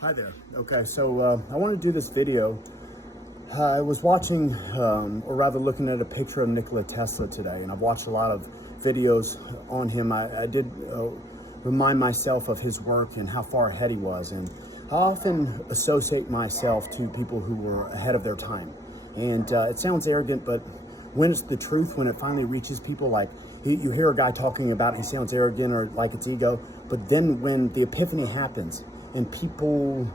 Hi there. Okay, so I want to do this video. I was watching, or rather looking at a picture of Nikola Tesla today, and I've watched a lot of videos on him. I did remind myself of his work and how far ahead he was, and I often associate myself to people who were ahead of their time. And it sounds arrogant, but when it's the truth, when it finally reaches people, like you hear a guy talking about it, he sounds arrogant or like it's ego, but then when the epiphany happens, and people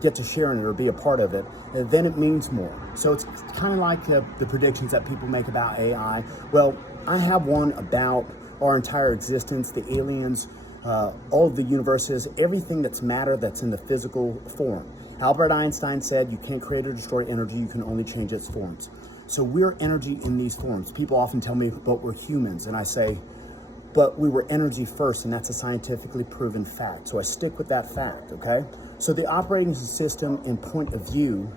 get to share in it or be a part of it, then it means more. So it's kind of like the predictions that people make about AI. Well, I have one about our entire existence, the aliens, all of the universes, everything that's matter that's in the physical form. Albert Einstein said you can't create or destroy energy, you can only change its forms. So we're energy in these forms. People often tell me, but we're humans, and I say, but we were energy first, and that's a scientifically proven fact. So I stick with that fact, okay? So the operating system and point of view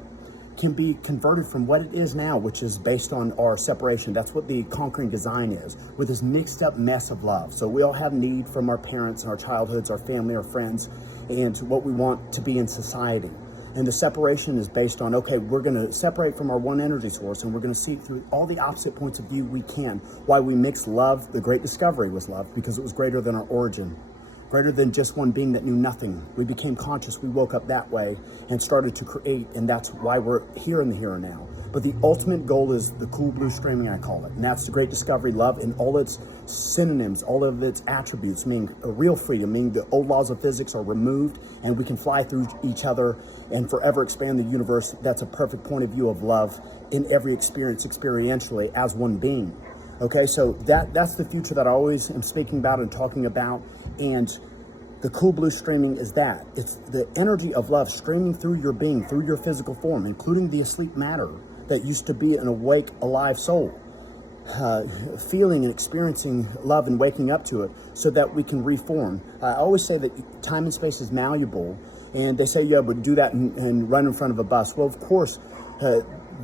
can be converted from what it is now, which is based on our separation. That's what the conquering design is, with this mixed up mess of love. So we all have need from our parents and our childhoods, our family, our friends, and what we want to be in society. And the separation is based on, okay, we're going to separate from our one energy source, and we're going to see through all the opposite points of view we can. Why we mix love, the great discovery was love, because it was greater than our origin, greater than just one being that knew nothing. We became conscious, we woke up that way and started to create, and that's why we're here in the here and now. But the ultimate goal is the cool blue streaming, I call it. And that's the great discovery, love, in all its synonyms, all of its attributes, meaning a real freedom, meaning the old laws of physics are removed and we can fly through each other and forever expand the universe. That's a perfect point of view of love in every experience, experientially, as one being. Okay, so that's the future that I always am speaking about and talking about. And the cool blue streaming is that. It's the energy of love streaming through your being, through your physical form, including the asleep matter that used to be an awake, alive soul. Feeling and experiencing love and waking up to it so that we can reform. I always say that time and space is malleable, and they say, yeah, but do that and run in front of a bus. Well, of course,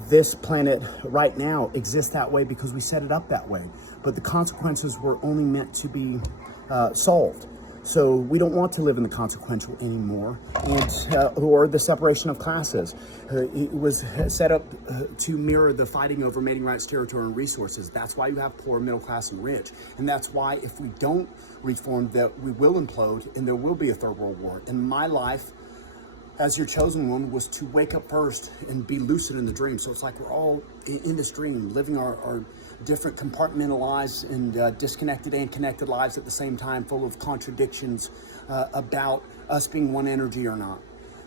this planet right now exists that way because we set it up that way, but the consequences were only meant to be solved. So we don't want to live in the consequential anymore, and or the separation of classes. It was set up to mirror the fighting over mating rights, territory, and resources. That's why you have poor, middle class, and rich. And that's why if we don't reform, that we will implode and there will be a third world war. And my life as your chosen one was to wake up first and be lucid in the dream. So it's like we're all in this dream, living our different compartmentalized and disconnected and connected lives at the same time, full of contradictions about us being one energy or not.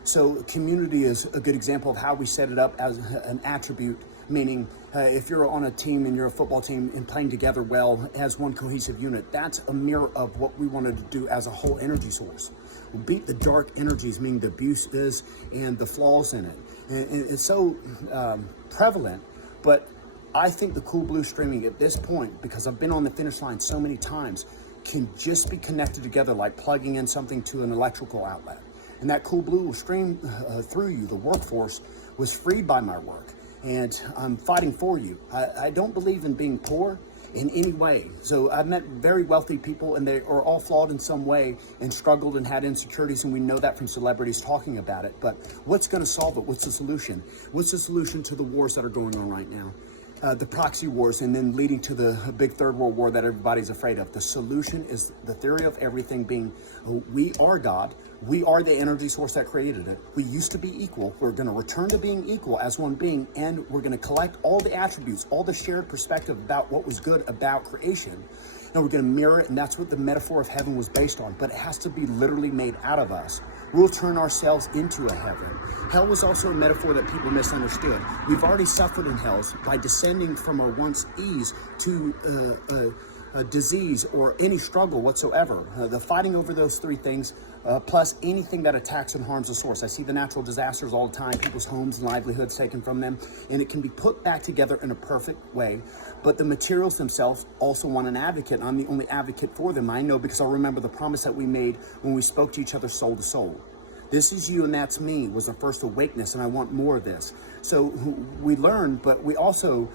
So community is a good example of how we set it up as an attribute, meaning if you're on a team and you're a football team and playing together well as one cohesive unit, that's a mirror of what we wanted to do as a whole energy source. We'll beat the dark energies, meaning the abuses and the flaws in it. And it's so prevalent, but I think the cool blue streaming at this point, because I've been on the finish line so many times, can just be connected together like plugging in something to an electrical outlet. And that cool blue will stream through you. The workforce was freed by my work, and I'm fighting for you. I don't believe in being poor in any way. So I've met very wealthy people, and they are all flawed in some way and struggled and had insecurities, and we know that from celebrities talking about it. But what's going to solve it? What's the solution? What's the solution to the wars that are going on right now? The proxy wars, and then leading to the big third world war that everybody's afraid of. The solution is the theory of everything being, we are God. We are the energy source that created it. We used to be equal. We're going to return to being equal as one being, and we're going to collect all the attributes, all the shared perspective about what was good about creation. And we're going to mirror it, and that's what the metaphor of heaven was based on. But it has to be literally made out of us. We'll turn ourselves into a heaven. Hell was also a metaphor that people misunderstood. We've already suffered in hells by descending from our once ease to a disease or any struggle whatsoever. The fighting over those three things, plus anything that attacks and harms the source. I see the natural disasters all the time, people's homes and livelihoods taken from them, and it can be put back together in a perfect way. But the materials themselves also want an advocate. I'm the only advocate for them. I know because I remember the promise that we made when we spoke to each other soul to soul. This is you and that's me was the first awakeness, and I want more of this. So we learned, but we also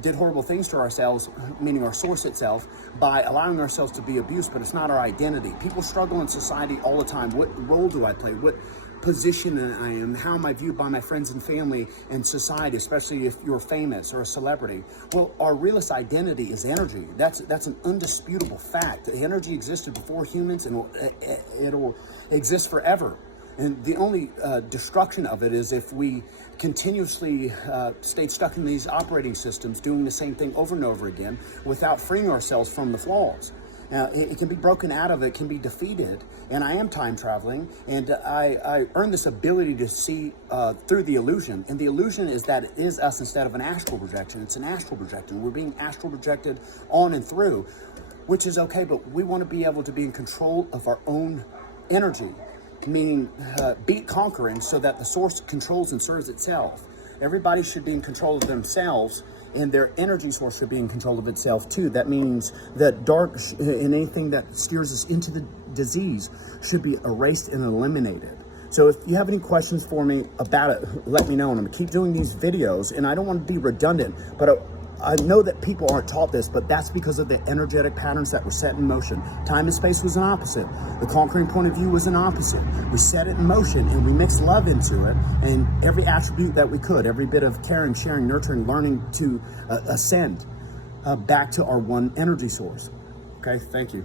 did horrible things to ourselves, meaning our source itself, by allowing ourselves to be abused, but it's not our identity. People struggle in society all the time. What role do I play? What position I am, how am I viewed by my friends and family and society, especially if you're famous or a celebrity. Well, our realist identity is energy. That's an undisputable fact. Energy existed before humans, and it'll exist forever. And the only destruction of it is if we continuously stay stuck in these operating systems, doing the same thing over and over again without freeing ourselves from the flaws. Now, it can be broken out of, it can be defeated, and I am time traveling, and I earned this ability to see through the illusion, and the illusion is that it is us instead of an astral projection. It's an astral projection. We're being astral projected on and through, which is okay, but we want to be able to be in control of our own energy, meaning beat conquering so that the source controls and serves itself. Everybody should be in control of themselves, and their energy source should be in control of itself too. That means that dark and anything that steers us into the disease should be erased and eliminated. So if you have any questions for me about it, let me know, and I'm gonna keep doing these videos. And I don't want to be redundant, but I know that people aren't taught this, but that's because of the energetic patterns that were set in motion. Time and space was an opposite. The conquering point of view was an opposite. We set it in motion and we mixed love into it, and every attribute that we could, every bit of caring, sharing, nurturing, learning to ascend back to our one energy source. Okay, thank you.